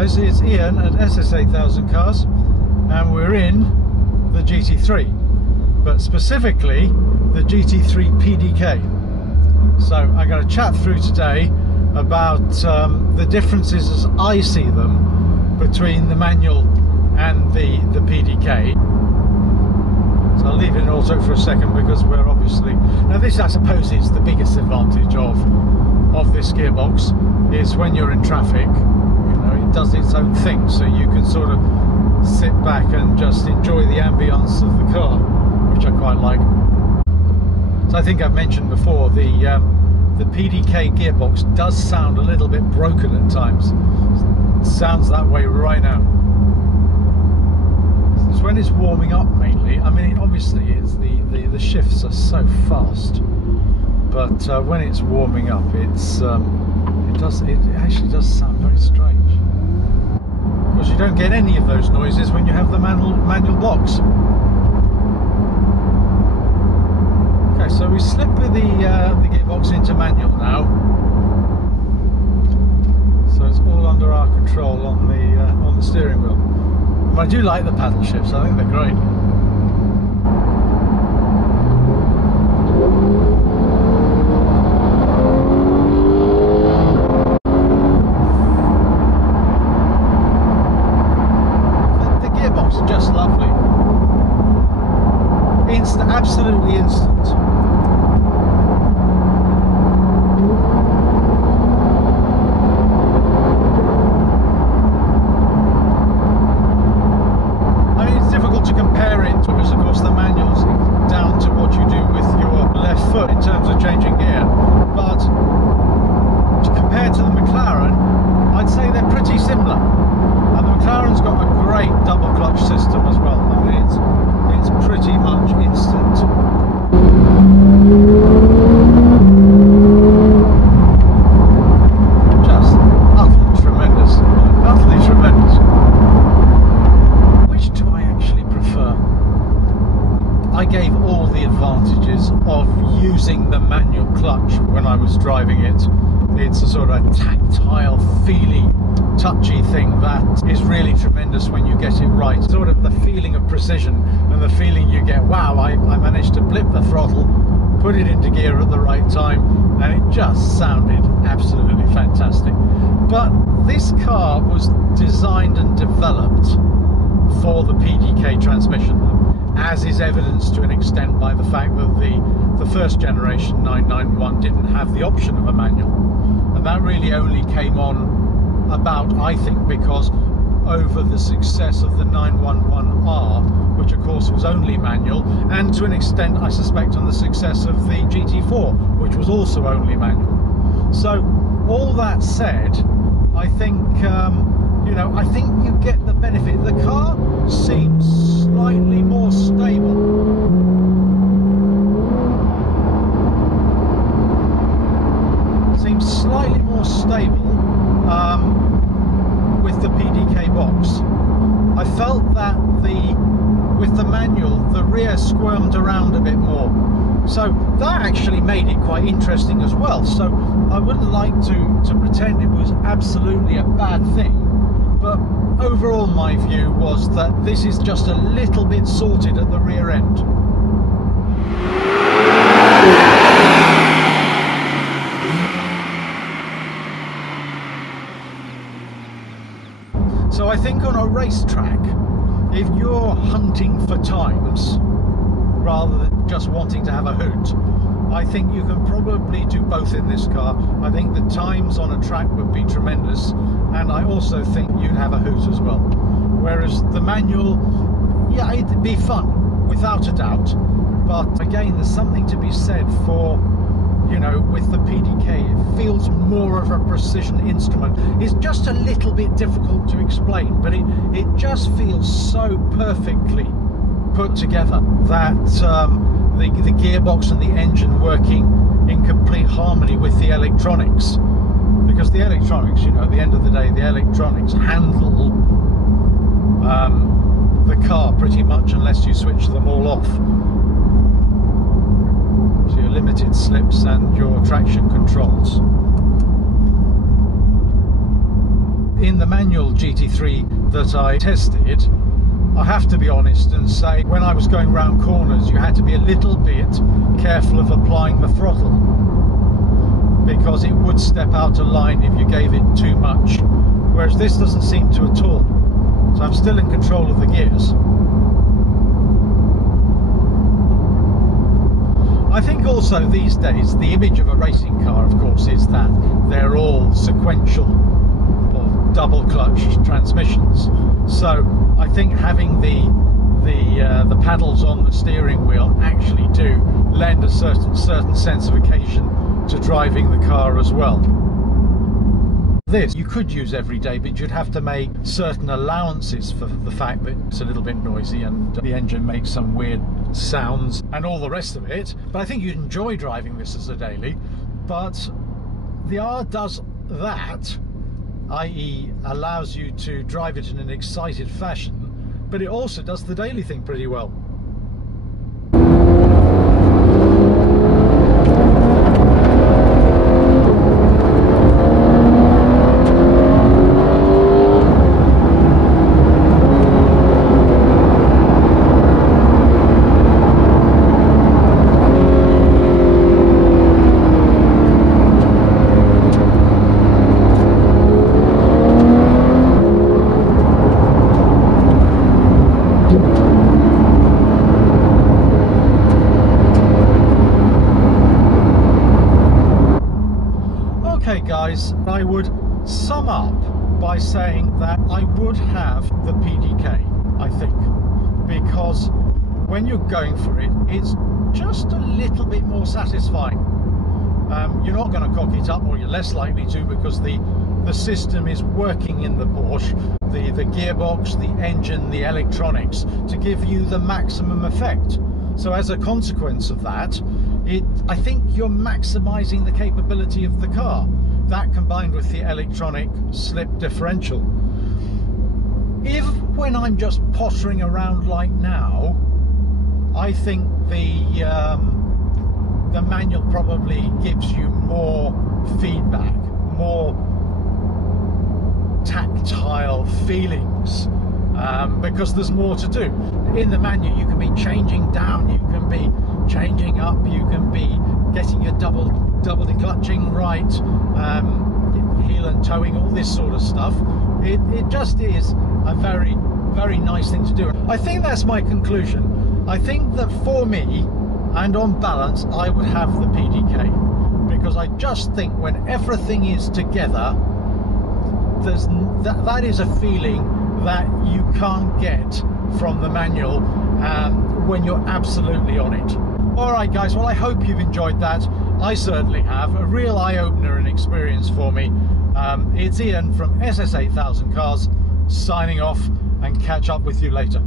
guys, it's Ian at SS8000 Cars, and we're in the GT3, but specifically the GT3 PDK. So I'm going to chat through today about the differences as I see them between the manual and the PDK. So I'll leave it in auto for a second because we're obviously... Now this, I suppose, is the biggest advantage of this gearbox, is when you're in traffic, you know, it does its own thing, so you can sort of sit back and just enjoy the ambience of the car, which I quite like. So I think I've mentioned before, the PDK gearbox does sound a little bit broken at times. It sounds that way right now. It's when it's warming up mainly. I mean, obviously it's the shifts are so fast, but when it's warming up, it's it actually does sound very strange. Of course, you don't get any of those noises when you have the manual box. Okay, so we slip with the gearbox into manual now, so it's all under our control on the steering wheel. I do like the paddle shifts, I think they're great. The gearbox is just lovely. Absolutely instant. To compare it, because of course the manual's down to what you do with your left foot in terms of changing gear, but compared to the McLaren, I'd say they're pretty similar. And the McLaren's got a great double clutch system as well. I mean, it's pretty much instant. Just utterly tremendous, utterly tremendous. I gave all the advantages of using the manual clutch when I was driving it. It's a sort of tactile, feely, touchy thing that is really tremendous when you get it right. Sort of the feeling of precision and the feeling you get, wow, I managed to blip the throttle, put it into gear at the right time, and it just sounded absolutely fantastic. But this car was designed and developed for the PDK transmission, as is evidenced to an extent by the fact that the first generation 991 didn't have the option of a manual, and that really only came on about, I think, because over the success of the 911R, which of course was only manual, and to an extent I suspect on the success of the GT4, which was also only manual. So all that said, I think you know, I think you get the benefit. The car seems slightly more stable. Seems slightly more stable with the PDK box. I felt that with the manual, the rear squirmed around a bit more. So that actually made it quite interesting as well. So I wouldn't like to pretend it was absolutely a bad thing. But overall my view was that this is just a little bit sorted at the rear end. So I think on a racetrack, if you're hunting for times rather than just wanting to have a hoot, I think you can probably do both in this car. I think the times on a track would be tremendous, and I also think you'd have a hoot as well. Whereas the manual, yeah, it'd be fun, without a doubt. But again, there's something to be said for, you know, with the PDK, it feels more of a precision instrument. It's just a little bit difficult to explain, but it just feels so perfectly put together that the gearbox and the engine working in complete harmony with the electronics, because the electronics, you know, at the end of the day, the electronics handle the car pretty much unless you switch them all off. So your limited slips and your traction controls. in the manual GT3 that I tested, I have to be honest and say when I was going around corners you had to be a little bit careful of applying the throttle, because it would step out of line if you gave it too much, whereas this doesn't seem to at all. So I'm still in control of the gears. I think also these days the image of a racing car, of course, is that they're all sequential or double clutch transmissions. So I think having the paddles on the steering wheel actually do lend a certain sense of occasion to driving the car as well. This you could use every day, but you'd have to make certain allowances for the fact that it's a little bit noisy and the engine makes some weird sounds and all the rest of it. But I think you'd enjoy driving this as a daily. But the R does that, i.e. allows you to drive it in an excited fashion, but it also does the daily thing pretty well. Okay guys, I would sum up by saying that I would have the PDK, I think, because when you're going for it, it's just a little bit more satisfying. You're not going to cock it up, or you're less likely to, because the system is working in the Porsche, the gearbox, the engine, the electronics, to give you the maximum effect. So as a consequence of that, I think you're maximizing the capability of the car. That combined with the electronic slip differential. If when I'm just pottering around like now, I think the manual probably gives you more feedback, more tactile feelings, because there's more to do. In the manual you can be changing down, you can be changing up, you can be getting your double declutching right, heel and towing, all this sort of stuff. It just is a very, very nice thing to do. I think that's my conclusion. I think that for me, and on balance, I would have the PDK, because I just think when everything is together, that is a feeling that you can't get from the manual when you're absolutely on it. Alright guys, well I hope you've enjoyed that. I certainly have. A real eye-opener and experience for me. It's Ian from SS8000 Cars signing off, and catch up with you later.